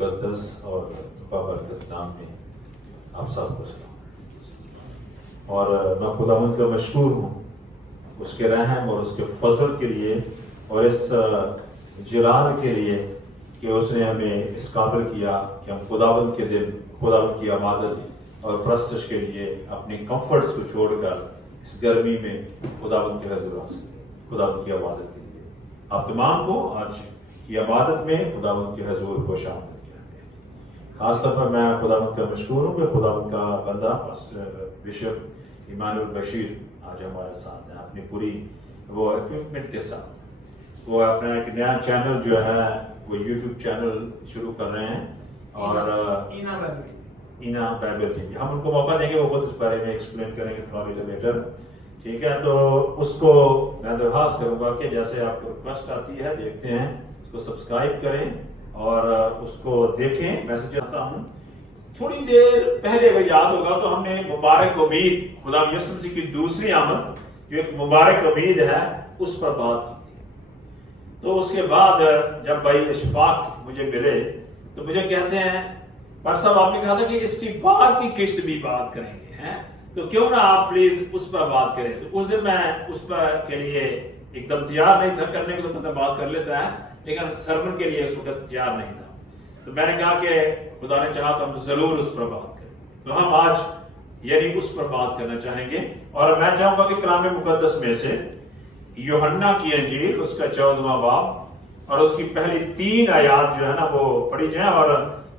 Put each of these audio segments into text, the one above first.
मुकद्दस और बाबरकत नाम में आप सबको सलाम। और मैं खुदावंद का मशकूर हूँ उसके रहम और उसके फजल के लिए और इस जलाल के लिए कि उसने हमें इस काबिल किया कि हम खुदावंद के दिन खुदावंद की इबादत और परस्तश के लिए अपने कंफर्ट्स को छोड़कर इस गर्मी में खुदावंद के हज़ूर आ सकें, खुदावंद की इबादत के लिए। आप तमाम को आज की इबादत में खुदावंद के हज़ूर को शामिल किया है। खासतौर पर मैं खुदावंद का मशकूर हूँ कि खुदावंद का बंदा बिशप इमानुल बशीर आज हमारे साथ हैं अपनी पूरी वो इक्विपमेंट के साथ। वो अपना एक नया चैनल जो है वो यूट्यूब चैनल शुरू कर रहे हैं और इना बाइबल टीवी, हम उनको मौका देंगे वो खुद इस बारे में एक्सप्लेन करेंगे थोड़ा लेटर। ठीक है, तो उसको मैं दरख्वास्त करूंगा कि जैसे आपको रिक्वेस्ट आती है देखते हैं उसको सब्सक्राइब करें और उसको देखें। मैसेज आता हूँ थोड़ी देर पहले अगर याद होगा तो हमने मुबारक उम्मीद खुदा यीशु मसीह की दूसरी आमद जो एक मुबारक उम्मीद है उस पर बात की थी। तो उसके बाद जब भाई इशफाक मुझे मिले तो मुझे कहते हैं पर साहब आपने कहा था कि इसकी बाद की किस्त भी बात करेंगे हैं, तो क्यों ना आप प्लीज उस पर बात करें। तो उस दिन मैं उस पर के लिए एकदम तैयार नहीं था करने के, तो मतलब बात कर लेता है लेकिन सरमन के लिए उस वक्त तैयार नहीं था। तो मैंने कहा कि खुदा ने चाहा तो हम जरूर उस पर बात करें। तो हम आज यानी उस पर बात करना चाहेंगे और मैं चाहूंगा कि कलाम मुकद्दस में से यूहन्ना की इंजील उसका 14वां बाब और उसकी पहली 3 आयात जो है ना वो पढ़ी जाए। और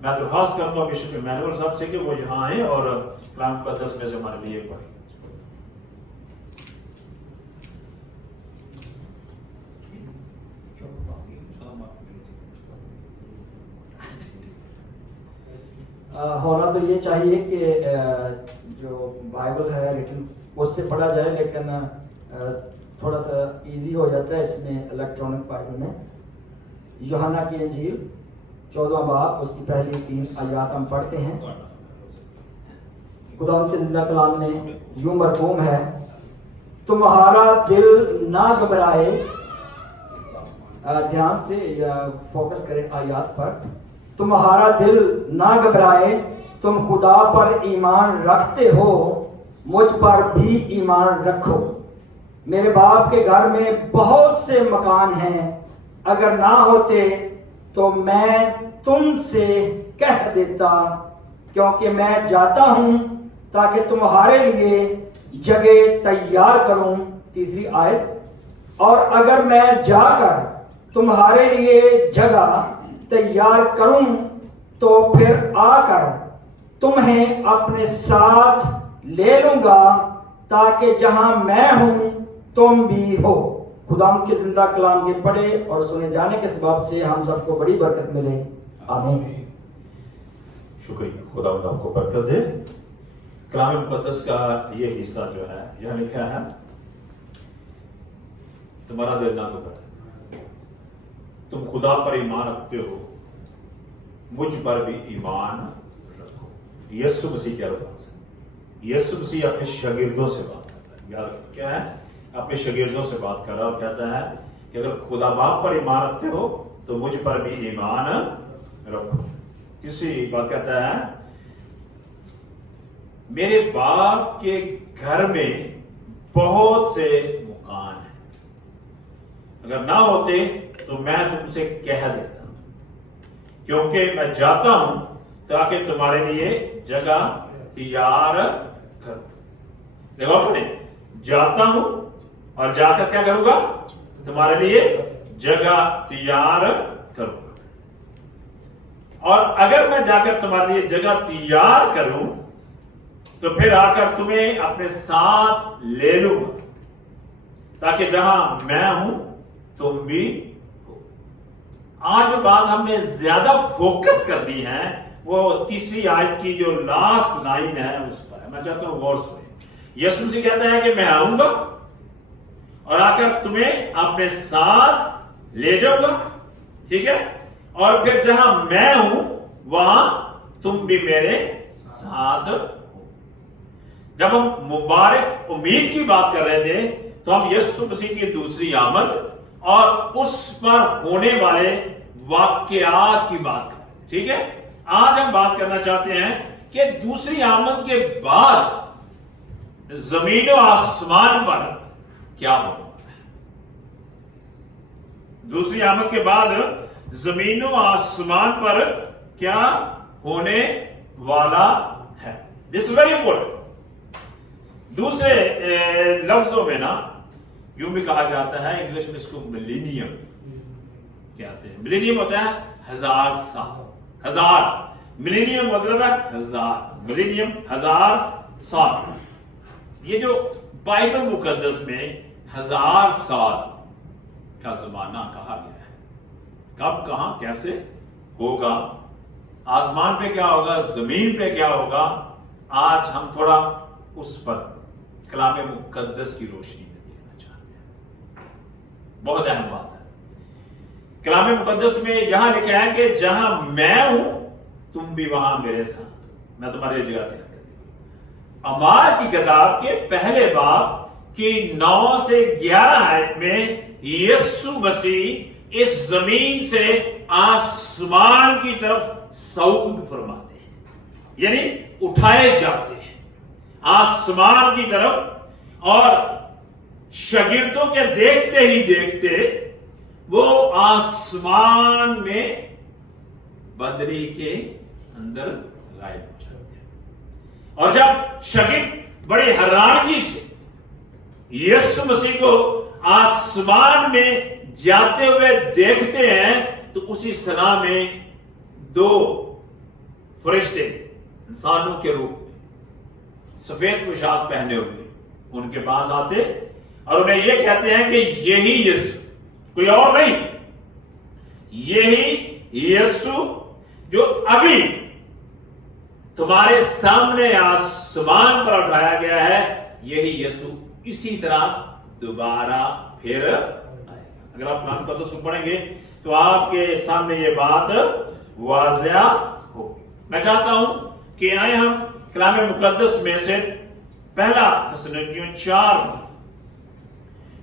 मैं दरख्वास्त करूंगा बिशप इमैनुअल साहब से कि वो यहाँ आए और कलाम मुकद्दस में से हमारे लिए पढ़ें। होना तो ये चाहिए कि जो बाइबल है रिटन उससे पढ़ा जाए, लेकिन थोड़ा सा इजी हो जाता है इसमें इलेक्ट्रॉनिक बाइबल में। यूहन्ना की इंजील 14वां बाब उसकी पहली 3 आयत हम पढ़ते हैं। खुदा के जिंदा कलाम में यूं मरकूम है, तुम्हारा दिल ना घबराए। ध्यान से या फोकस करें आयत पर। तुम्हारा दिल ना घबराए, तुम खुदा पर ईमान रखते हो, मुझ पर भी ईमान रखो। मेरे बाप के घर में बहुत से मकान हैं, अगर ना होते तो मैं तुमसे कह देता, क्योंकि मैं जाता हूं ताकि तुम्हारे लिए जगह तैयार करूं। 3री आयत। और अगर मैं जाकर तुम्हारे लिए जगह तैयार करूं तो फिर आकर तुम्हें अपने साथ ले लूंगा, ताकि जहां मैं हूं तुम भी हो। खुदा के जिंदा कलाम के पढ़े और सुने जाने के सबब से हम सबको बड़ी बरकत मिले। आमीन। शुक्रिया, खुदा आपको बरकत दे। कलाम मुकद्दस का ये हिस्सा जो है यह लिखा है, तुम्हारा दिल ना घबराए, तुम खुदा पर ईमान रखते हो, मुझ पर भी ईमान रखो। यीशु मसीह के अल्फाज है। यीशु मसीह अपने शागिर्दों से बात करता है। याद क्या है, अपने शागिर्दों से बात कर रहा है और कहता है कि अगर खुदा बाप पर ईमान रखते हो तो मुझ पर भी ईमान रखो। तीसरी बात कहता है, मेरे बाप के घर में बहुत से मकान हैं, अगर ना होते तो मैं तुमसे कह देता, क्योंकि मैं जाता हूं ताकि तुम्हारे लिए जगह तैयार करूं। देखो अपने जाता हूं और जाकर क्या करूंगा, तुम्हारे लिए जगह तैयार करूंगा। और अगर मैं जाकर तुम्हारे लिए जगह तैयार करूं तो फिर आकर तुम्हें अपने साथ ले लूंगा, ताकि जहां मैं हूं तुम भी हो। आज जो बात हमने ज्यादा फोकस करनी है वो 3री आयत की जो लास्ट लाइन है उस पर। मैं चाहता हूं गौर सुने। यीशु मसीह कहता है कि मैं आऊंगा और आकर तुम्हें अपने साथ ले जाऊंगा, ठीक है, और फिर जहां मैं हूं वहां तुम भी मेरे साथ हो। जब हम मुबारक उम्मीद की बात कर रहे थे तो हम यीशु मसीह की दूसरी आमद और उस पर होने वाले वाकयात की बात कर रहे थे, ٹھیک ہے، آج ہم بات کرنا چاہتے ہیں کہ دوسری آمد کے بعد زمین و آسمان پر کیا ہوگا۔ دوسری آمد کے بعد زمین و آسمان پر کیا ہونے والا ہے، دس از ویری امپورٹنٹ۔ دوسرے لفظوں میں نا یوں بھی کہا جاتا ہے، انگلش میں اس کو ملینیم کہتے ہیں۔ ملینیم ہوتا ہے ہزار سال، ہزار، ملینیم مطلب ہے ہزار، ملینیم ہزار سال۔ یہ جو بائبل مقدس میں 1000 سال کا زمانہ کہا گیا ہے، کب کہاں کیسے ہوگا، آسمان پہ کیا ہوگا، زمین پہ کیا ہوگا، آج ہم تھوڑا اس پر کلام مقدس کی روشنی میں دیکھنا چاہتے ہیں۔ بہت اہم بات ہے، کلام مقدس میں یہاں لکھا ہے کہ جہاں میں ہوں تم بھی وہاں میرے ساتھ، میں تمہاری جگہ تیار کر دوں۔ اعمال کی کتاب کے پہلے باب کی 9 سے 11 آیت میں یسوع مسیح اس زمین سے آسمان کی طرف صعود فرماتے ہیں، یعنی اٹھائے جاتے ہیں آسمان کی طرف، اور شاگردوں کے دیکھتے ہی دیکھتے وہ آسمان میں بدری کے اندر غائب ہو جاتے ہیں۔ اور جب شاگرد بڑے حیرانگی سے یسوع مسیح کو آسمان میں جاتے ہوئے دیکھتے ہیں تو اسی سنا میں 2 فرشتے انسانوں کے روپ میں سفید پوشاک پہنے ہوئے ان کے پاس آتے اور انہیں یہ کہتے ہیں کہ یہی یسوع، کوئی اور نہیں، یہی یسوع جو ابھی تمہارے سامنے آسمان پر اٹھایا گیا ہے، یہی یسوع اسی طرح دوبارہ پھر آئے گا۔ اگر آپ قرآن مقدس کو پڑھیں گے تو آپ کے سامنے یہ بات واضح ہوگی۔ میں چاہتا ہوں کہ آئے ہم کلام مقدس میں سے پہلا تسلونیکیوں 4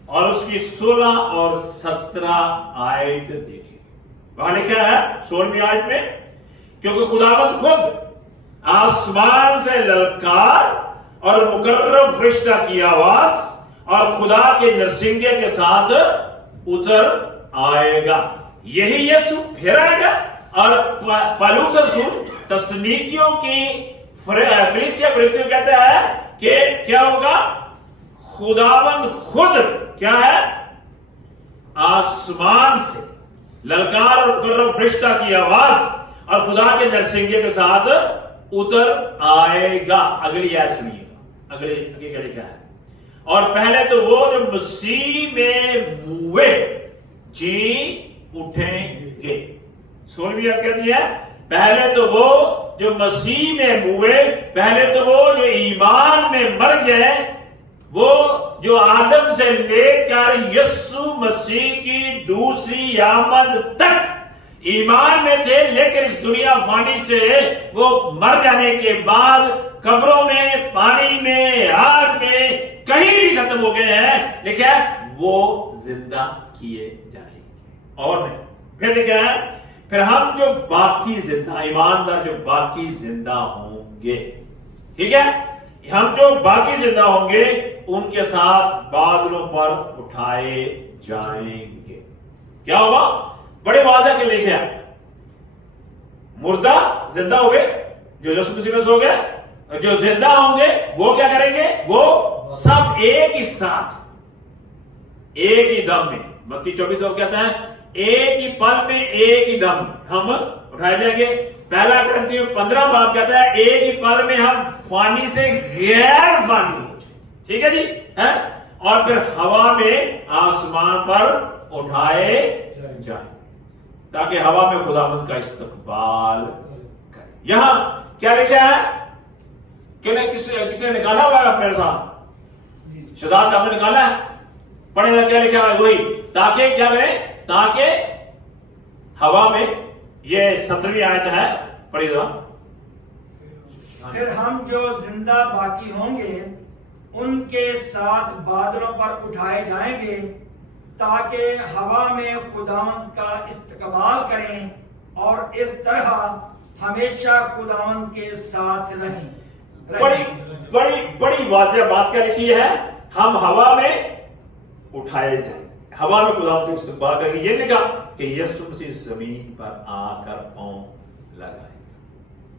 اور اس کی 16 اور 17 آیت دیکھیں۔ وہاں لکھا ہے 16ویں آیت میں، کیونکہ خداوند خود آسمان سے للکار اور مقرر فرشتہ کی آواز اور خدا کے نرسنگے کے ساتھ اتر آئے گا، یہی یسوع پھر آئے گا۔ اور پالوس رسول تسلونیکیوں کی کلیسیا کو کہتا ہے کہ کیا ہوگا، خداوند خود کیا ہے، آسمان سے للکار اور مقرر فرشتہ کی آواز اور خدا کے نرسنگے کے ساتھ اتر آئے گا۔ اگلی آیت سنیے گا، اگلی کیا ہے، اور پہلے تو وہ جو مسیح میں موئے جی اٹھیں گے۔ 16ویں آیت کہتی ہے، پہلے تو وہ جو مسیح میں موئے، پہلے تو وہ جو ایمان میں مر گئے، وہ جو آدم سے لے کر یسوع مسیح کی دوسری آمد تک ایمان میں تھے، لیکن اس دنیا فانی سے وہ مر جانے کے بعد قبروں میں، پانی میں، آگ میں کہیں بھی ختم ہو گئے ہیں، لکھا ہے وہ زندہ کیے جائیں گے۔ اور نہیں، پھر لکھا ہے پھر ہم جو باقی زندہ ایماندار جو باقی زندہ ہوں گے، ٹھیک ہے، ہم جو باقی زندہ ہوں گے ان کے ساتھ بادلوں پر اٹھائے جائیں گے۔ کیا ہوگا؟ بڑے واضح کے لکھے ہیں، مردہ زندہ ہو گئے جو یسوع مسیح میں سو گئے، جو زندہ ہوں گے وہ کیا کریں گے، وہ سب ایک ہی ساتھ ایک ہی دم میں، متی 24 کہتا ہے ایک ہی پل میں ایک ہی دم ہم اٹھائے جائیں گے۔ پہلا کرنتھیوں 15 باب کہتا ہے ایک ہی پل میں ہم فانی سے غیر فانی ہو جائیں، ٹھیک ہے جی، اور پھر ہوا میں آسمان پر اٹھائے جائیں تاکہ ہوا میں خداوند کا استقبال کریں۔ یہاں کیا لکھا ہے کہ کس نے نکالا ہوا ہے میرے ساتھ، شہزاد آپ نے نکالا ہے، پڑھے گا کیا لکھا ہے، وہی تاکہ کیا کریں، تاکہ ہوا میں، یہ 17ویں آیت ہے، پڑھی ذرا۔ پھر ہم جو زندہ باقی ہوں گے ان کے ساتھ بادلوں پر اٹھائے جائیں گے تاکہ ہوا میں خداوند کا استقبال کریں और इस तरह हमेशा खुदावंद के साथ रहें। बड़ी बड़ी बड़ी वाज़ेह बात क्या लिखी है, हम हवा में उठाए जाए, हवा में खुदावंद के इस्तकबाल करेंगे। ये लिखा कि यीशु मसीह जमीन पर आकर पांव लगाएगा।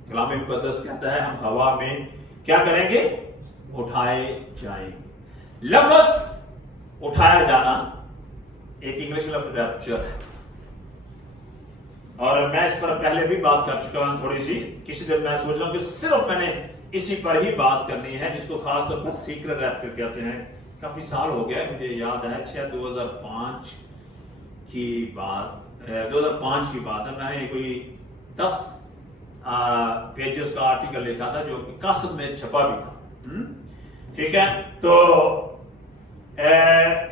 कलाम मुकद्दस कहता है हम हवा में क्या करेंगे, उठाए जाएंगे। लफ्ज उठाया जाना एक इंग्लिश में लफ्ज रैप्चर है, और मैं इस पर पहले भी बात कर चुका हूं थोड़ी सी। किसी दिन मैं सोच रहा हूं कि सिर्फ मैंने इसी पर ही बात करनी है, जिसको खासतौर पर सीक्रेट रैप्चर कहते हैं। काफी साल हो गया, मुझे याद है 2005 की बात, 2005 की बात है। मैंने कोई 10 पेजेस का आर्टिकल लिखा था जो कि कासद में छपा भी था। ठीक है, तो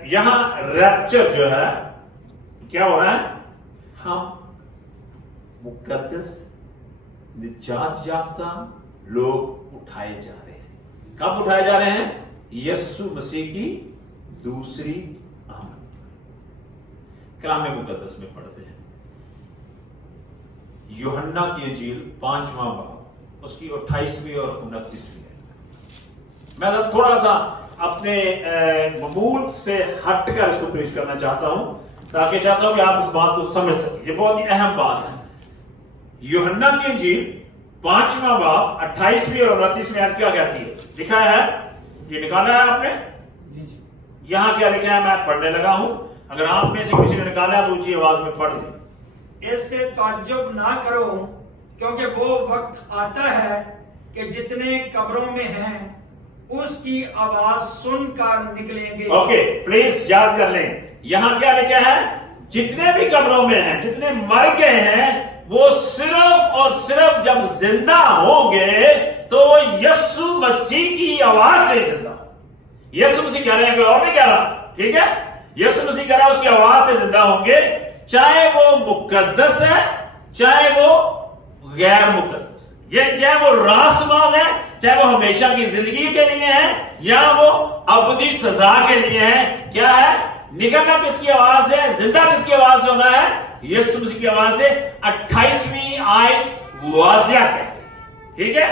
यहां रैप्चर जो है क्या हो रहा है, हम मुकद्दस निजात याफ्ता लोग उठाए जा रहे हैं। कब उठाए जा रहे हैं, यीशु मसीह की दूसरी आमद। कलाम मुकद्दस में पढ़ते हैं यूहन्ना की इंजील 5वां बाब उसकी 28वीं और 29वीं। मैं थोड़ा सा अपने ममूल से हटकर इसको पेश करना चाहता हूं, ताकि चाहता हूं कि आप उस बात को समझ सकें। ये बहुत ही अहम बात है। यूहन्ना की इंजील 5वां बाब 28वीं और 29वीं आयत क्या कहती है, लिखा है, ये निकाला है आपने? यहां क्या लिखा है, मैं पढ़ने लगा हूं। अगर आप में से किसी ने निकाला है तो ऊंची आवाज में पढ़ दें। इससे ताज्जुब ना करो, क्योंकि वो वक्त आता है कि जितने कब्रों में हैं उसकी आवाज सुनकर निकलेंगे। ओके, प्लीज याद कर लें, यहां क्या लिखा है, जितने भी कब्रों में हैं, जितने मर गए हैं, वो सिर्फ और सिर्फ जब जिंदा होंगे तो वो यीशु मसीह की आवाज से जिंदा। यीशु मसीह कह रहे हैं, कोई और नहीं कह रहा। ठीक है, यीशु मसीह कह रहा है उसकी आवाज से जिंदा होंगे, चाहे वो मुकद्दस है चाहे वो गैर मुकद्दस, ये चाहे वो रास्तबाज है, चाहे वो हमेशा की जिंदगी के लिए है या वो अबदी सजा के लिए है। क्या है, निकलना किसकी आवाज से, जिंदा किसकी आवाज से होना है, यीशु मसीह की आवाज से। 28वीं आयत वाज़िया है। ठीक है,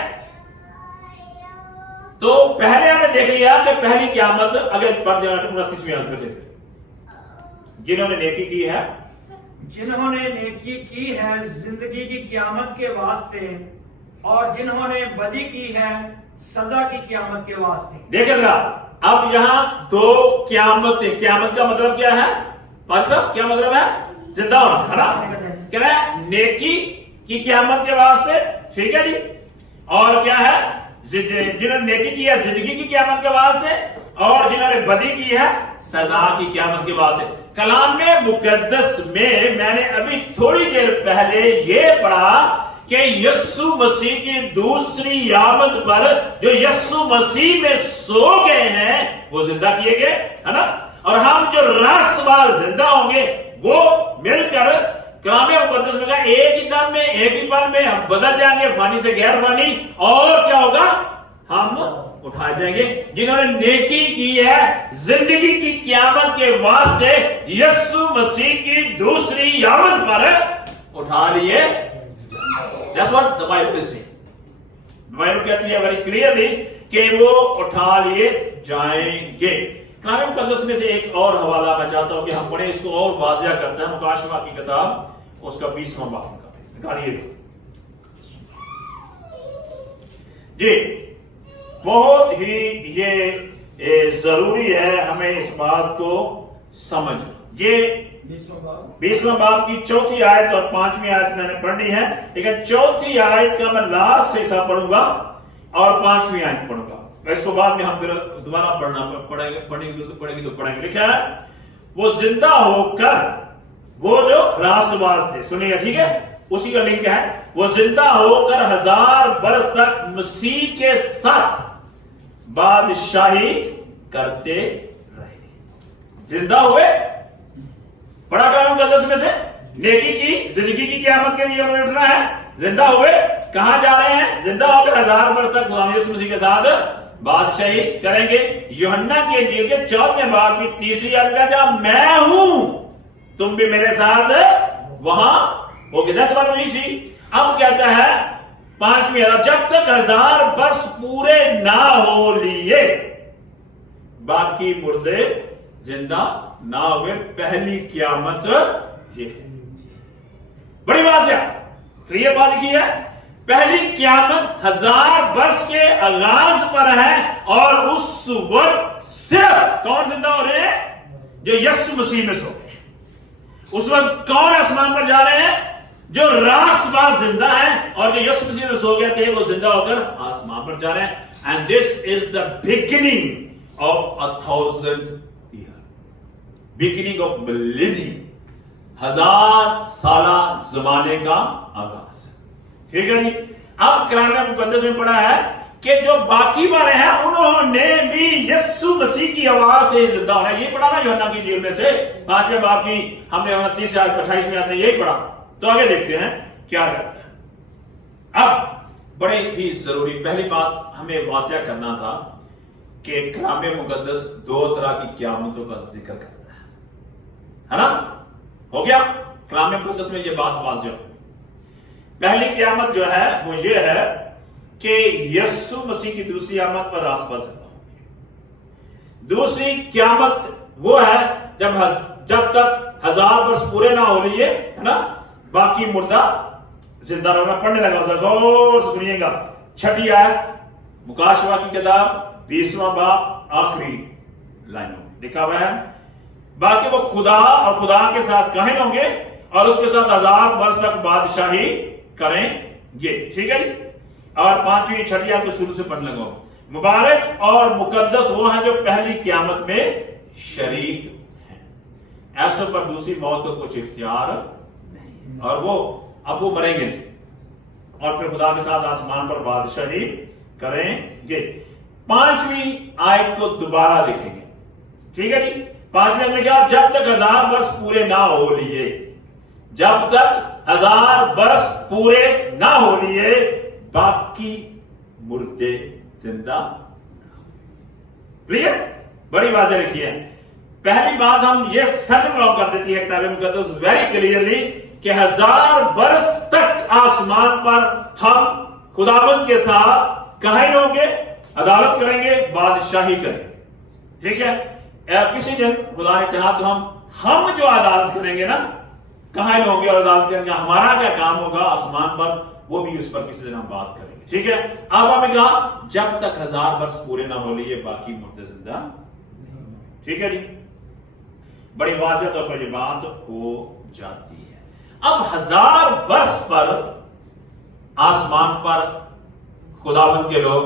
तो पहले हमने देख लिया कि पहली क़यामत, अगर पढ़ जाए 29वीं आयत पे देखें, जिन्होंने नेकी की है, जिन्होंने नेकी की है जिंदगी की क़यामत के वास्ते, और जिन्होंने बदी की है सजा की क़यामत के वास्ते। देखेगा अब यहां दो क़यामतें। क़यामत का मतलब क्या है भाई साहब, क्या मतलब है, जिंदा होना, है ना। क्या है, नेकी की क़यामत के वास्ते। ठीक है जी, और क्या है, जिन्होंने नेकी की है जिंदगी की क़यामत के वास्ते, और जिन्होंने बदी की है सजा की क़यामत के वास्ते। कलाम में मुकद्दस में मैंने अभी थोड़ी देर पहले यह पढ़ा कि यीशु मसीह की दूसरी आमद पर जो यीशु मसीह में सो गए हैं वो जिंदा किए गए, है ना। और हम जो रास्तबाज जिंदा होंगे वो मिलकर कलाम मुकद्दस में कहा एक ही दम में, एक ही पल में हम बदल जाएंगे, फानी से गैर फानी, और क्या होगा, हम उठाए जाएंगे। जिन्होंने नेकी की है जिंदगी की क़यामत के वास्ते यीशु मसीह की दूसरी आमद पर उठा लिए। That's what the Bible is saying. Bible कहती है वेरी क्लियरली कि वो उठा लिए जाएंगे। कलाम मुकद्दस में से एक और हवाला मैं चाहता हूं कि हम पढ़े, इसको और वाज़िया करते हैं। मुकाशवा की किताब उसका 20वां बाब निकालिए जी। बहुत ही ये जरूरी है हमें इस बात को समझ। ये 20वां बाब की 4थी आयत और 5वीं आयत मैंने पढ़नी है, लेकिन 4थी आयत का मैं लास्ट हिस्सा पढ़ूंगा और 5वीं आयत पढ़ूंगा। इसको बाद में हम फिर दोबारा पढ़ने की जरूरत पड़ेगी तो पढ़ेंगे। लिखा है वो जिंदा होकर, वो जो रास्तबाज थे, सुनिए ठीक है, उसी का लिंक है, वो जिंदा होकर 1000 बरस तक मसीह के साथ बादशाही करते रहे। जिंदा हुए, पढ़ा कलाम मुकद्दस में से, नेकी की जिंदगी की क़यामत के लिए उन्होंने उठना है, जिंदा हुए, कहां जा रहे हैं, जिंदा होकर 1000 वर्ष तक खुदा यीशु मसीह के साथ बादशाही करेंगे। यूहन्ना के इंजील के 4वें बाब की 3री आयत का, जब मैं हूं तुम भी मेरे साथ वहां ओके, 10 बार हुई थी। अब कहता है 5वीं आयत, जब तक 1000 वर्ष पूरे ना हो लिए बाकी मुर्दे जिंदा ना हुए, पहली क़यामत ये है। बड़ी बात है, क्लियर बात लिखी है। पहली क़यामत 1000 वर्ष के आगाज पर है, और उस वक्त सिर्फ कौन जिंदा हो रहे हैं? जो यीशु मसीह में सो गए। उस वक्त कौन आसमान पर जा रहे हैं? जो रास्तबाज जिंदा है, और जो यीशु मसीह में सो गए थे वो जिंदा होकर आसमान पर जा रहे हैं। And this is the beginning of 1000 year, beginning of millennium, 1000 साला जमाने का आगाज है। ठीक है जी। अब कलाम मुकद्दस में पढ़ा है कि जो बाकी वाले हैं उन्होंने भी यीशु मसीह की आवाज से जिंदा होना है। ये पढ़ा ना यूहन्ना की इंजील में से 5वें बाब की, हमने 29 से 28 में आपने यही पढ़ा। तो आगे देखते हैं क्या कहते हैं। अब बड़े ही जरूरी पहली बात हमें वाज़िया करना था कि कलाम मुकद्दस 2 तरह की क़यामतों का जिक्र करता है ना? हो गया, कलाम मुकद्दस में ये बात वाज़िया। पहली क़यामत जो है वो ये है कि यीशु मसीह की दूसरी आमद पर आसपास होगी। दूसरी क़यामत वो है जब तक 1000 वर्ष पूरे ना हो लिए, है ना, बाकी मुर्दा जिंदा रहना। पढ़ने लगा होता, गौर से सुनिएगा। 6ठी आयत मुकाशवा की किताब 20वां बाब आखिरी लाइनों में लिखा हुआ है, बाकी वो खुदा और खुदा के साथ काहिन होंगे और उसके साथ 1000 वर्ष तक बादशाही करेंगे। ठीक है जी। और 5वीं 6ठी आयत को शुरू से पढ़ने लगा। मुबारक और मुकद्दस वो हैं जो पहली क़यामत में शरीक हैं, ऐसों पर दूसरी मौत का कुछ इख्तियार नहीं, और वो मरेंगे नहीं, और फिर खुदा के साथ आसमान पर बादशाही करेंगे। 5वीं आयत को दोबारा देखेंगे। ठीक है जी। 5वीं आयत में क्या? जब तक 1000 वर्ष पूरे ना हो लिए, जब तक 1000 वर्ष पूरे ना हो लिए बाकी मुर्दे जिंदा। क्लियर? बड़ी बातें लिखी है। पहली बात हम ये सर्व कर देती है किताब मुकद्दस वेरी क्लियरली कि 1000 वर्ष तक आसमान पर हम खुदावंद के साथ काहिन होंगे, अदालत करेंगे, बादशाही करेंगे। ठीक है। किसी दिन खुदा ने चाहा तो हम जो अदालत करेंगे ना, काहिन होंगे और अदालत करेंगे। हमारा क्या काम होगा आसमान पर, वो भी उस पर किसी दिन हम बात करेंगे। ठीक है। अब हमें कहा जब तक 1000 वर्ष पूरे ना हो लिए बाकी मुर्दे जिंदा। ठीक है जी। बड़ी वाज़ेह तौर पर ये बात हो जाती है। अब 1000 वर्ष पर आसमान पर खुदावंद के लोग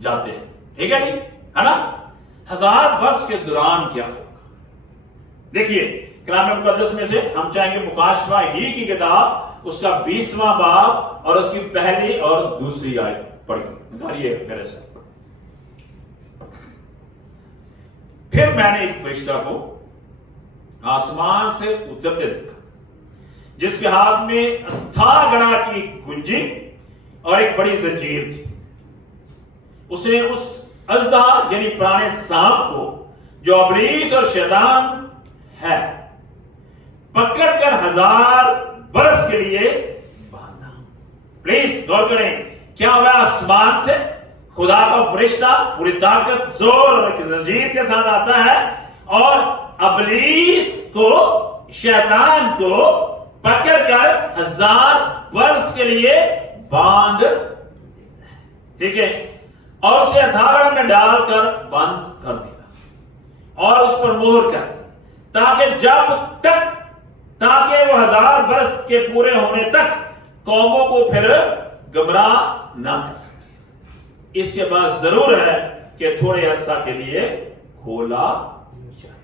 जाते हैं। ठीक है जी, है ना? 1000 वर्ष के दौरान क्या होगा? देखिए कलाम मुकद्दस में से हम चाहेंगे मुकाशवा ही की किताब उसका 20वां बाब और उसकी पहली और दूसरी आयत पढ़िए। निकालिए मेरे से। फिर मैंने एक फरिश्ता को आसमान से उतरते देखा, जिसके हाथ में अथाह गणा की कुंजी और एक बड़ी जंजीर थी। उसने उस अजदा यानी पुराने सांप को, जो इब्लीस और शैतान है, पकड़कर 1000 बरस के लिए बांधा। प्लीज गौर करें, क्या हुआ? आसमान से खुदा का फरिश्ता पूरी ताकत, जोर और जंजीर के साथ आता है और इब्लीस को, शैतान को पकड़कर 1000 वर्ष के लिए बांध देता है। ठीक है। और उसे अथाह में डालकर बंद कर दिया और उस पर मोहर कर दी, ताकि वो 1000 वर्ष के पूरे होने तक कौमों को फिर गुमराह ना कर सके। इसके बाद जरूर है कि थोड़े अरसा के लिए खोला जाए।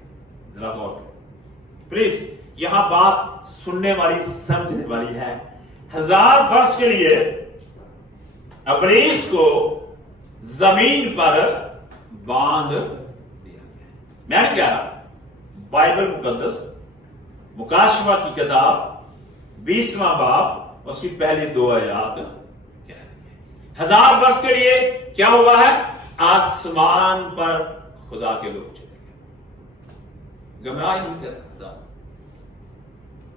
प्लीज यहां बात सुनने वाली, समझने वाली है। 1000 वर्ष के लिए इब्लीस को जमीन पर बांध दिया गया। मैंने क्या, बाइबल मुकद्दस मुकाशवा की किताब 20वां बाब उसकी पहली 2 आयत कह रही है 1000 वर्ष के लिए क्या हुआ है? आसमान पर खुदा के लोग चलेंगे। गुमराह नहीं कर सकता,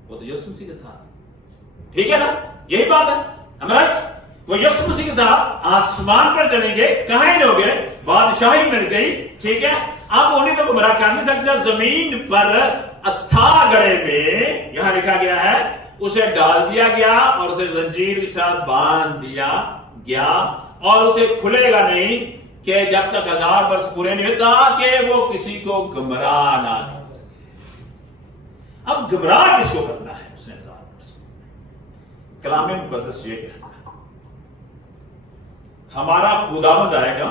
वो तो यीशु मसीह के साथ। ٹھیک ہے نا, یہی بات ہے. ہمارا وہ یسوع مسیح کے ساتھ آسمان پر چلیں گے, کہاں ہو گئے, بادشاہی مل گئی. ٹھیک ہے, اب انہیں تو گمراہ کر نہیں سکتا. زمین پر اتھا گڑھے میں یہاں لکھا گیا ہے اسے ڈال دیا گیا اور اسے زنجیر کے ساتھ باندھ دیا گیا, اور اسے کھلے گا نہیں کہ جب تک 1000 برس پورے نہیں ہوتا کہ وہ کسی کو گمراہ نہ کر سکے. اب گمراہ کس کو کرنا ہے اس نے 1000 برس؟ کلام مقدس یہ کہتا ہے ہمارا خداوند آئے گا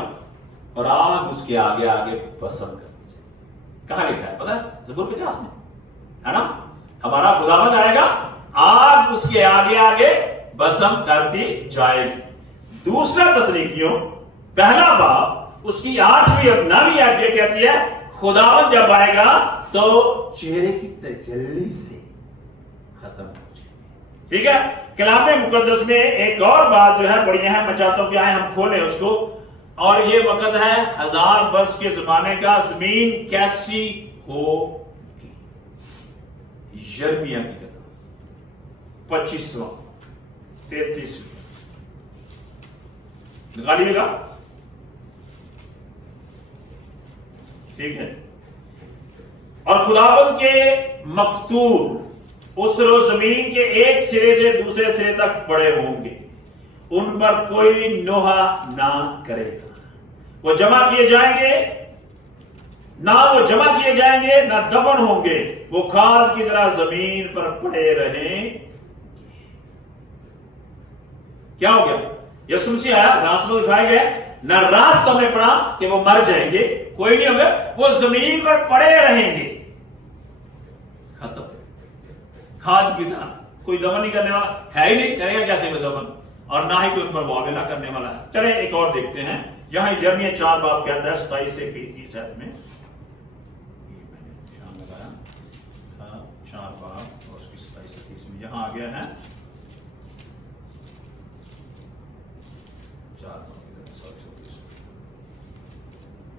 اور آگ اس کے آگے آگے بسم کر دی جائے. کہاں لکھا ہے پتہ ہے؟ زبور 50 میں ہے نا, ہمارا خداوند آئے گا, آگ اس کے آگے آگے بسم کر دی جائے گی. دوسرا تسلیکیوں پہلا باب اس کی 8ویں اور 9ویں آیت یہ کہتی ہے خداوند جب آئے گا تو چہرے کی تجلی سے ختم ہو جائے. ٹھیک ہے, کلام مقدس میں ایک اور بات جو ہے بڑی اہم, میں چاہتا ہوں کہ آئے ہم کھولیں اس کو, اور یہ وقت ہے 1000 برس کے زمانے کا. زمین کیسی ہوگی؟ یرمیہ کی کتاب 25واں 33واں نکالیے گا. ٹھیک ہے, اور خداوند کے مکتوب اس روز زمین کے ایک سرے سے دوسرے سرے تک پڑے ہوں گے, ان پر کوئی نوحہ نہ کرے گا. وہ جمع کیے جائیں گے, نہ وہ جمع کیے جائیں گے نہ دفن ہوں گے, وہ کھاد کی طرح زمین پر پڑے رہیں گے. کیا ہو گیا؟ یسوع مسیح آیا, راست میں اٹھائے گئے, نہ راست ہمیں پڑا کہ وہ مر جائیں گے, کوئی نہیں ہوگا, وہ زمین پر پڑے رہیں گے. ختم. کھاد کی طرح, کوئی دفن نہیں کرنے والا ہے ہی نہیں, کرے گا کیسے میں دفن, اور نہ ہی کوئی ان پر معاملہ کرنے والا ہے. چلیں ایک اور دیکھتے ہیں. یہاں یرمیہ 4 باب کہتا ہے 27 سے 33 آیت میں, 4 باب اور اس کی 27 سے 30 میں یہاں آ گیا ہے.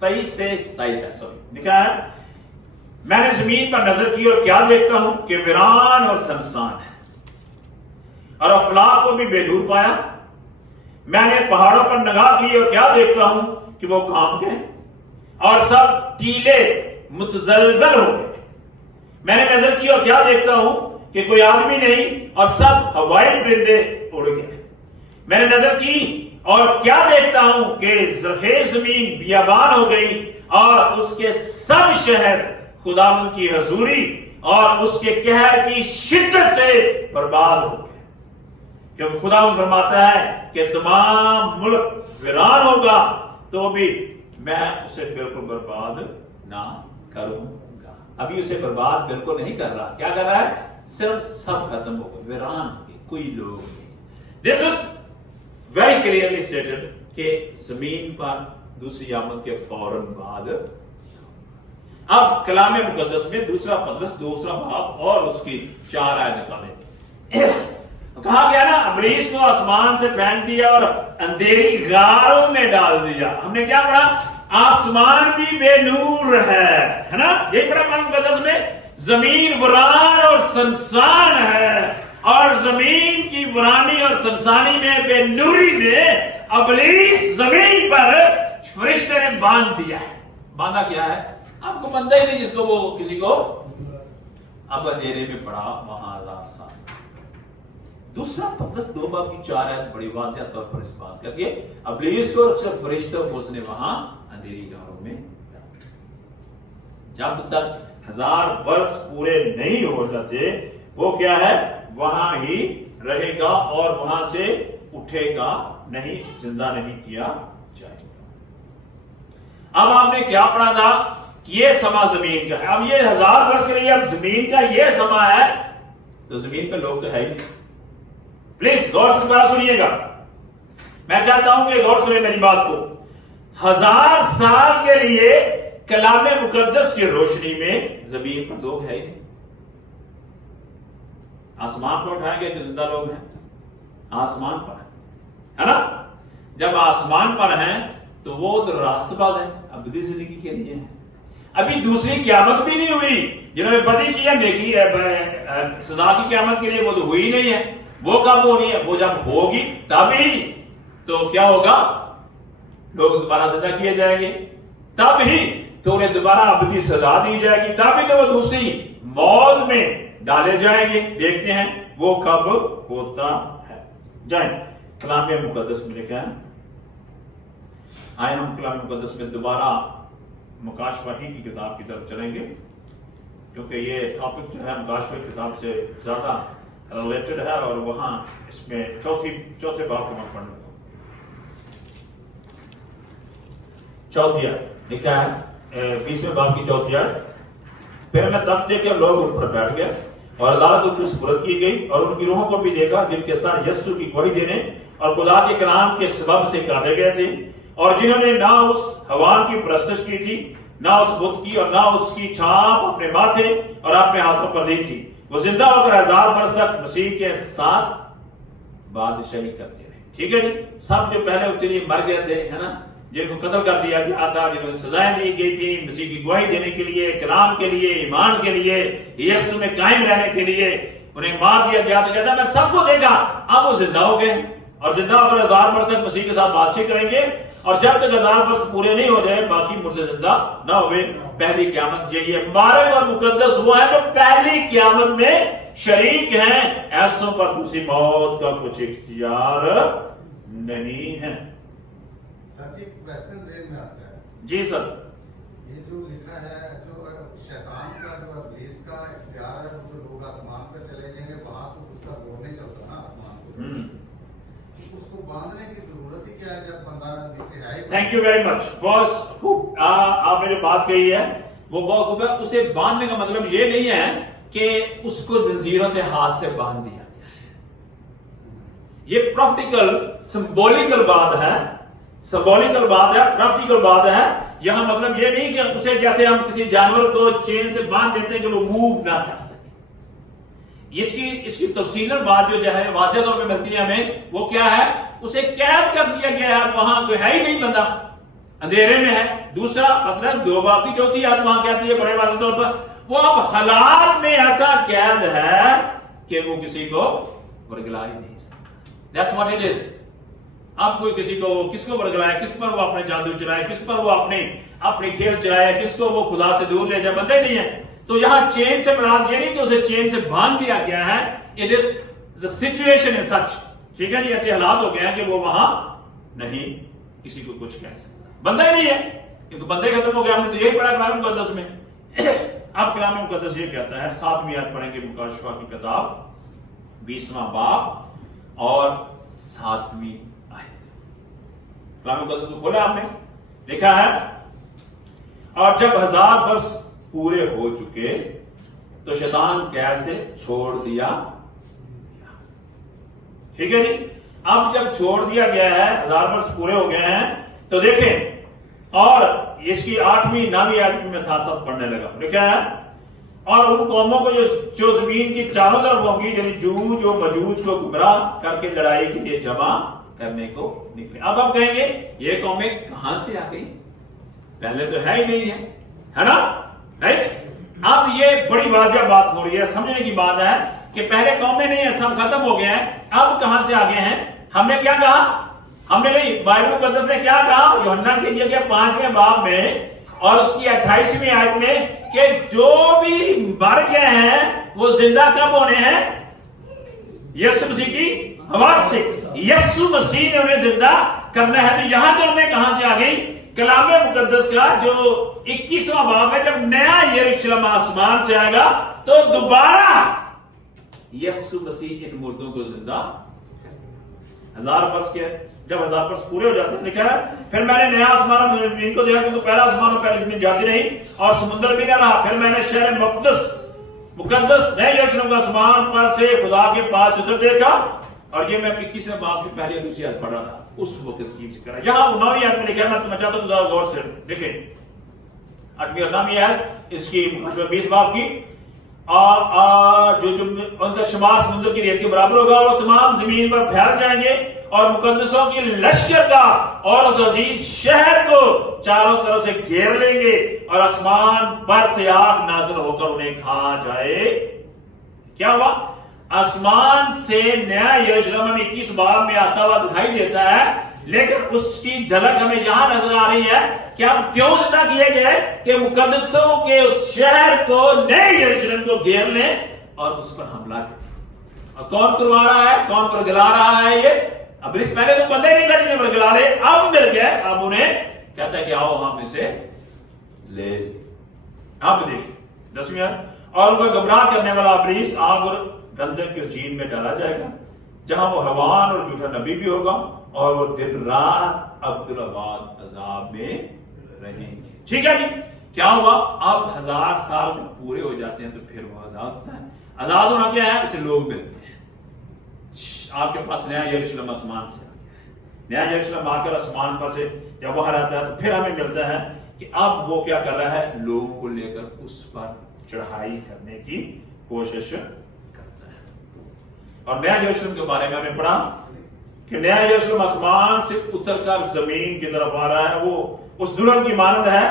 23 سے 27 ہے, سوری لکھا ہے میں نے زمین پر نظر کی اور کیا دیکھتا ہوں کہ ویران اور سنسان ہے, اور افلاک کو بھی بے نور پایا. میں نے پہاڑوں پر نگاہ کی اور کیا دیکھتا ہوں کہ وہ کام گئے اور سب ٹیلے متزلزل ہو گئے. میں نے نظر کی اور کیا دیکھتا ہوں کہ کوئی آدمی نہیں اور سب ہوائی پرندے اڑ گئے. میں نے نظر کی اور کیا دیکھتا ہوں کہ زرخیز زمین بیابان ہو گئی اور اس کے سب شہر خداوند کی حضوری اور اس کے قہر کی شدت سے برباد ہو گئے. کیونکہ خداوند فرماتا ہے کہ تمام ملک ویران ہوگا تو بھی میں اسے بالکل برباد نہ کروں گا. ابھی اسے برباد بالکل نہیں کر رہا. کیا کر رہا ہے؟ صرف سب ختم ہو گئے, ویران ہو گئے, کوئی لوگ نہیں. دس از ویری کلیئرلی اسٹیٹڈ کہ زمین پر دوسری آمد کے فوراً بعد. اب کلام مقدس میں دوسرا پطرس 2 باب اور اس کی 4 آیت نکالیں. کہا گیا نا ابلیس کو آسمان سے پھینک دیا اور اندھیری غاروں میں ڈال دیا. ہم نے کیا پڑھا؟ آسمان بھی بے نور ہے نا, یہی پڑھا کلام مقدس میں. زمین ویران اور سنسان ہے, اور زمین کی ویرانی اور سنسانی میں بے نوری میں ابلیس زمین پر فرشتے نے باندھ دیا ہے. باندھا کیا ہے؟ آپ کو بندہ ہی نہیں جس کو وہ کسی کو, اب اندھیرے میں پڑا وہاں 1000 سال. دوسرا پطرس 2 باب کی 4 آیت بڑی واضح طور پر اس بات کرتی ہے ابلیس کو اور اس کے فرشتوں کو اس نے وہاں اندھیری غاروں میں جب تک 1000 برس پورے نہیں ہو جاتے وہ کیا ہے؟ وہاں ہی رہے گا اور وہاں سے اٹھے گا نہیں, زندہ نہیں کیا جائے گا. اب آپ نے کیا پڑھا تھا کہ یہ سما زمین کا ہے. اب یہ 1000 برس کے لیے اب زمین کا یہ سما ہے تو زمین پہ لوگ تو ہے ہی نہیں. پلیز غور سے دوبارہ سنیے گا, میں چاہتا ہوں کہ غور سنیں میری بات کو. 1000 سال کے لیے کلام مقدس کی روشنی میں زمین پر لوگ ہے ہی نہیں. آسمان پر اٹھائیں گے کہ زندہ لوگ ہیں؟ آسمان پر ہے نا. جب آسمان پر ہیں تو وہ تو راست باز ہیں, ابدی زندگی کے لیے ہیں. ابھی دوسری قیامت بھی نہیں ہوئی. جنہوں نے بدی کیا نیکی سزا کی قیامت کے لیے وہ تو ہوئی نہیں ہے. वो कब होनी है? वो जब होगी तभी तो क्या होगा, लोग दोबारा सजा किए जाएंगे, तब ही तो उन्हें दोबारा अबदी सजा दी जाएगी, तभी तो वो दूसरी मौत में डाले जाएंगे। देखते हैं वो कब होता है। जाए कलाम मुकद्दस में लिखा है, आए हम कलाम मुकद्दस में दोबारा मुकाशवाही की किताब की तरफ चलेंगे, क्योंकि ये टॉपिक जो है मुकाशवाही किताब से ज्यादा रिलेटेड है और वहां इसमें चौथे बाब को मैं पढ़ने लगा। चौथी आयत लिखा है, 20वें बाब की चौथी आयत, फिर मैं तख्त देखे लोग उन पर बैठ गए और अदालत उनकी सुपुर्द की गई और उनकी रूहों को भी देखा जिनके सर यस्सु की गवाही देने और खुदा के कलाम के सबब से काटे गए थे, और जिन्होंने ना उस हवान की परस्तिश की थी, ना उस बुत की, और ना उसकी छाप अपने माथे और अपने हाथों पर ली थी। वो जिंदा होकर 1000 वर्ष तक मसीह के साथ बादशाही करते रहे। ठीक है जी, सब जो पहले उसके लिए मर गए थे, है ना, जिनको कत्ल कर दिया गया था, जिनको सजाएं दी गई थी मसीह की गवाही देने के लिए, कलाम के लिए, ईमान के लिए, यीशु में कायम रहने के लिए, उन्हें मार दिया गया। तो कहता मैं सबको देखा, अब वो जिंदा हो गए और जिंदा होकर 1000 वर्ष तक मसीह के साथ बादशाही करेंगे, और जब तक 1000 वर्ष पूरे नहीं हो जाए बाकी मुर्दे जिंदा ना हुए। पहली क़यामत यही है। मुबारक और मुकद्दस वो है जो पहली क़यामत में शरीक हैं, ऐसों पर दूसरी मौत का कुछ इख्तियार नहीं है। सर एक क्वेश्चन ज़हन में आता है। जी सर। ये जो लिखा है, जो शैतान का जो इब्लीस का इख्तियार है, वो तो लोग आसमान पे चले जाएंगे, वहां तो उसका जोर नहीं चलता ना आसमान को, उसको बांधने की जरूरत ही क्या है जब बंदा नीचे है। Thank you very much boss, खूब आपने जो बात कही है वो बहुत खूब है। उसे बांधने का मतलब ये नहीं है कि उसको जंजीरों से हाथ से बांध दिया गया है, ये प्रैक्टिकल सिंबॉलिकल बात है, सिंबॉलिकल बात है, प्रैक्टिकल बात है। यहां मतलब ये नहीं कि उसे जैसे हम किसी जानवर को चेन से बांध देते हैं कि वो मूव ना कर सके। इसकी तफसीलन बात जो है वाज़ेह तौर पे मिलती है हमें, वो क्या है, उसे कैद कर दिया गया है, वहां कोई है ही नहीं, बंदा अंधेरे में है। दूसरा मतलब 2 बाब की चौथी आयत वहां कहती है बड़े वाज़ेह तौर पर, वो अब हालात में ऐसा कैद है कि वो किसी को बरगला ही नहीं सकता। That's what it is. अब कोई किसको बरगलाए, किस पर वो अपने जादू चलाए, किस पर वो अपने खेल चलाए, किसको वो खुदा से दूर ले जाए, बंदे नहीं है। तो यहां चेन से मुराद ये नहीं कि उसे चेन से बांध दिया गया है, it is the situation in such. ठीक है जी, ऐसे हालात हो गए हैं कि वो वहां नहीं किसी को कुछ कह सकता, बंदा ही नहीं है, क्योंकि बंदे खत्म हो गए। हमने तो यही पढ़ा कलाम मुकद्दस में। अब कलाम मुकद्दस ये कहता है, 7वीं आयत पढ़ेंगे मुकाशवा की किताब 20वां बाब और 7वीं आयत। कलाम मुकद्दस को खोला आपने, लिखा है, और जब 1000 वर्ष पूरे हो चुके तो शैतान कैसे छोड़ दिया। ठीक है जी, अब जब छोड़ दिया गया है, 1000 वर्ष पूरे हो गए हैं, तो देखें, और इसकी 8वीं 9वीं आयत में साथ साथ पढ़ने लगा। लिखा है, और उन कौमों को जो जमीन की चारों तरफ होंगी, यानी जूज और मजूज को गुमराह करके लड़ाई के लिए जमा करने को निकले। अब आप कहेंगे ये कौमें कहां से आ गई, पहले तो है ही नहीं है ना, राइट। अब ये बड़ी वाज़ेह बात हो रही है, समझने की बात है कि पहले कौमें नहीं है, सब खत्म हो गए हैं, अब कहां से आगे हैं। हमने क्या कहा, हमने नहीं, बाइबल मुकद्दस ने क्या कहा यूहन्ना की इंजील के 5वें बाब में और उसकी 28वीं आयत में, कि जो भी मर गए हैं वो जिंदा कब होने हैं, यीशु मसीह की आवाज से। यीशु मसीह ने उन्हें जिंदा करना है। तो यहां कौमें कहां से आ गई, कलाम मुकद्दस का जो 21वां बाब है, जब नया यरूशलेम आसमान से आएगा तो दोबारा यीशु मसीह इन मुर्दों को जिंदा 1000 वर्ष के, जब 1000 वर्ष पूरे हो जाते हैं, लिखा है, फिर मैंने नया आसमान और जमीन को देखा, क्योंकि पहला आसमान और पहली जमीन जाती रही और समुद्र भी न रहा। फिर मैंने शहर मुकद्दस नए यरूशलेम आसमान पर से खुदा के पास उतर देखा, और ये मैं 21वें बाब की पहली और दूसरी आयत पढ़ रहा था, उस वक्त की से करा। यहां 9वीं आयत में लिखा है, मैं चाहता हूं गौर से देखें, 8वीं और 9वीं आयत इसकी 20 बाब की, जो उनका शुमार समुद्र की रेत के बराबर होगा, और तमाम जमीन पर फैल जाएंगे, और मुकद्दसों की लश्कर का और उस अजीज शहर को चारों तरफ से घेर लेंगे, और आसमान पर से आग नाज़िल होकर उन्हें खा जाए। क्या हुआ, आसमान से नया यरूशलेम हमें 21 बाब में आता हुआ दिखाई देता है, लेकिन उसकी झलक हमें यहां नजर आ रही है कि हम क्यों जिंदा किए गए कि मुकद्दसों के उस शहर को, नए यरूशलेम को घेर लें और उस पर हमला करें। और कौन करवा रहा है, कौन पर गिला रहा है? ये अब्लीस। पहले तो बंदे नहीं था जिन्हें पर गिला ले, अब मिल गए, अब उन्हें कहता है कि आओ हम इसे ले। अब देखिए 10वीं आयत, और उनका गमराह करने वाला अब्लीस आग और गंधक की झील में डाला जाएगा, जहां वो हवान और झूठा नबी भी होगा, और वो दिन रात अब्दुलाबाद अजाब में रहेंगे। ठीक है जी, क्या हुआ? अब 1000 साल पूरे हो जाते हैं तो फिर वो आजाद होता है। आजाद होना क्या है? उसे लोग मिलते हैं। आपके पास नया यरूशलेम आसमान से आ गया है, नया यरूशलेम आकर आसमान पर से जब वहां रहता है तो फिर हमें मिलता है कि अब वो क्या कर रहा है? लोगों को लेकर उस पर चढ़ाई करने की कोशिश करता है। और नया यरूशलेम के बारे में हमें पढ़ा कि नया यरूशलेम आसमान से उतरकर जमीन की तरफ आ रहा है। वो उस दुल्हन की मानद है,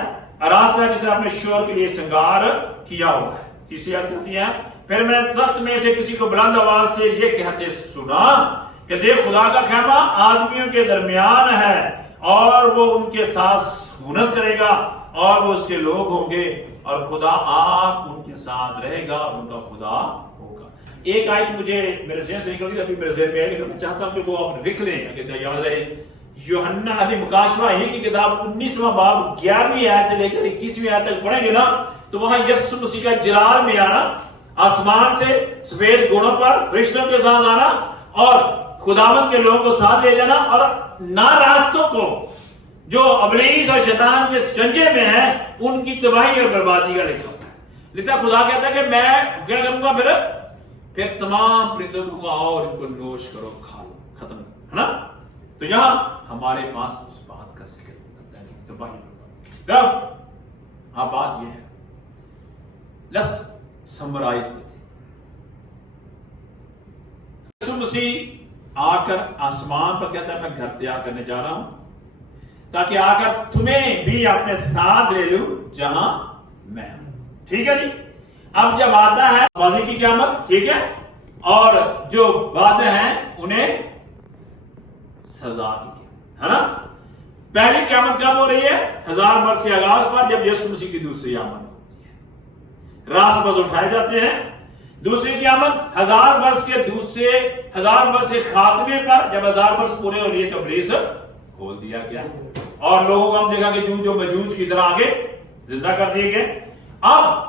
रास्ता है जिसने अपने शोहर के लिए श्रृंगार किया हुआ है। तीसरी आयत कहती है, फिर मैंने तख्त में से किसी को बुलंद आवाज से ये कहते सुना कि देख, खुदा का खैमा आदमियों के दरमियान है, और वो उनके साथ सुनत करेगा, और वो उसके लोग होंगे, और खुदा आप उनके साथ रहेगा, और उनका खुदा होगा। एक आयत मुझे मेरे ज़हन से निकल गई, अभी मेरे ज़हन में है, लेकिन मैं चाहता हूं कि वो आप लिख लें कि याद रहे। यूहन्ना नबी मुकाशवा ही की किताब 19वां बाब 11वीं आयत से लेकर 21वीं आयत तक पढ़ेंगे ना, तो वहां यीशु मसीह का जलाल में आना, आसमान से सफेद घोड़ों पर फरिश्तों के साथ आना, और खुदावंद के लोगों को साथ ले जाना, और ना रास्तों को जो अबलीस और शैतान के शिकंजे में है उनकी तबाही और बर्बादी का लिखा होता है। लिखा खुदा कहता है कि मैं क्या करूंगा? फिर तमाम परिंदों को आओ और इनको नोश करो, खा लो, खत्म, है ना? तो यहां हमारे पास उस बात का जिक्र करता है कि तबाही। अब बात यह है, लेट्स समराइज यीशु मसीह आकर आसमान पर कहता है मैं घर तैयार करने जा रहा हूं, ताकि आकर तुम्हें भी अपने साथ ले लूं जहां मैं हूं। ठीक है जी। अब जब आता है बाजी की क़यामत, ठीक है, और जो बातें हैं उन्हें सजा की क़यामत, है ना? पहली क़यामत कब हो रही है? 1000 वर्ष के आगाज पर, जब यीशु मसीह की दूसरी आमद होती है, रास बस उठाए जाते हैं। दूसरी क़यामत 1000 वर्ष के दूसरे 1000 वर्ष के खात्मे पर, जब 1000 वर्ष पूरे हो लिए तो इब्लीस खोल दिया गया, और लोगों को हम देखा कि जूझ और मजूज की तरह आगे जिंदा कर दिए गए। अब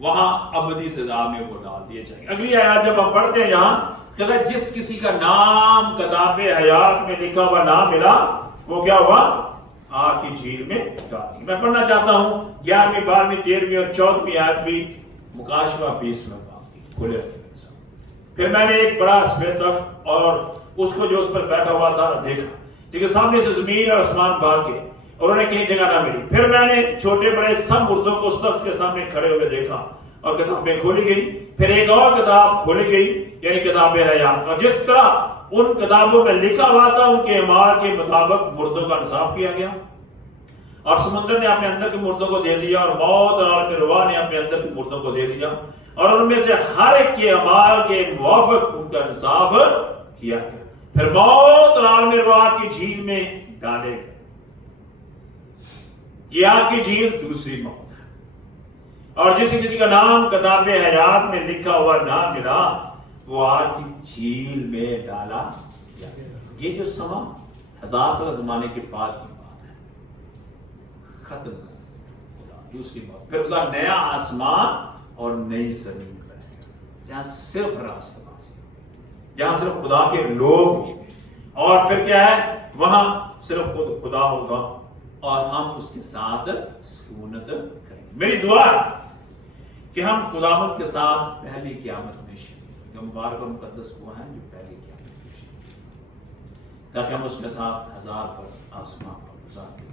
वहां अबदी सजा में वो डाल दिए जाएंगे। अगली आयत जब हम पढ़ते हैं यहां कहता है, जिस किसी का नाम किताबे हयात में लिखा हुआ ना मिला, वो क्या हुआ? आग की झील में डाल दी। मैं पढ़ना चाहता हूं 11वीं 12वीं 13वीं और 14वीं आयत भी, मुकाशवा 20वां बाब खुले। फिर मैंने एक बड़ा सफेद तख्त और उसको जो उस पर बैठा हुआ था देखा, ठीक है, सामने से जमीन और आसमान भाग गए और उन्हें कहीं जगह ना मिली। फिर मैंने छोटे बड़े सब मुर्दों को उस तख्त के सामने खड़े हुए देखा, और किताबें खोली गई। फिर एक और किताब खोली गई, यानी किताबें हयात, और जिस तरह उन किताबों में लिखा हुआ था उनके अमाल के मुताबिक मुर्दों का इंसाफ किया गया। और समुद्र ने अपने अंदर के मुर्दों को दे दिया, और मौत और आलम रुवा ने अपने अंदर के मुर्दों को दे दिया, और उनमें से हर एक के अमाल के मुवाफिक उनका इंसाफ किया गया। फिर मौत और आलम रुवा की झील में डाले गए। ये आग की झील दूसरी मौत है, और जिस किसी का नाम किताबे हयात में लिखा हुआ ना मिला, वो आग की झील में डाला गया। ये जो समा 1000 साल जमाने के बाद की बात है, खत्म दूसरी मौत। फिर खुदा नया आसमान और नई जमीन बनाएगा, जहां सिर्फ रास्ता, जहां सिर्फ खुदा के लोग, और फिर क्या है, वहां सिर्फ खुदा होगा और हम उसके साथ सुकूनत करेंगे। मेरी दुआ है कि हम खुदावंद के साथ पहली क़यामत में शिरकत, मुबारक और मुकद्दस वो हैं जो पहली क़यामत में शिरकत, ताकि हम उसके साथ 1000 वर्ष आसमान पर गुजारें,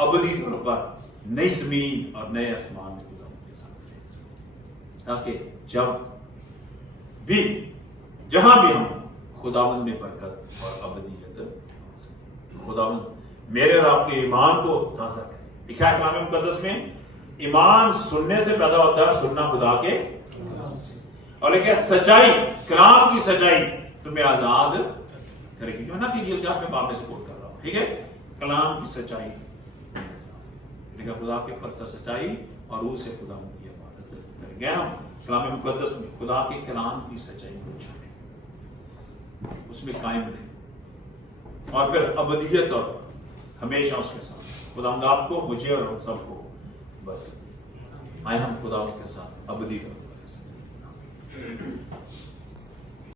अबदी तौर पर नई जमीन और नए आसमान में खुदावंद के साथ रहें, ताकि जब भी जहां भी हम खुदावंद में बरकत और अबदीयत, खुदावंद मेरे और आपके ईमान को ताज़ा करें। लिखा है कलाम मुकद्दस में, ईमान सुनने से पैदा होता है, सुनना खुदा के, اور ایک ہے سچائی، کلام کی سچائی تمہیں آزاد کرے گی. جو ہے نا کہ یہ جہاں میں باب میں سپورٹ کر رہا ہوں، ٹھیک ہے، کلام کی سچائی. لیکن خدا کے پرسہ سچائی اور روح سے خدا کی عبادت کریں گے. ہم کلام مقدس میں خدا کے کلام کی سچائی کو جانیں، اس میں قائم رہیں، اور پھر ابدیت اور ہمیشہ اس کے ساتھ. خدا آپ کو، مجھے اور ہم سب کو بس آئے ہم خدا کے ساتھ ابدی کا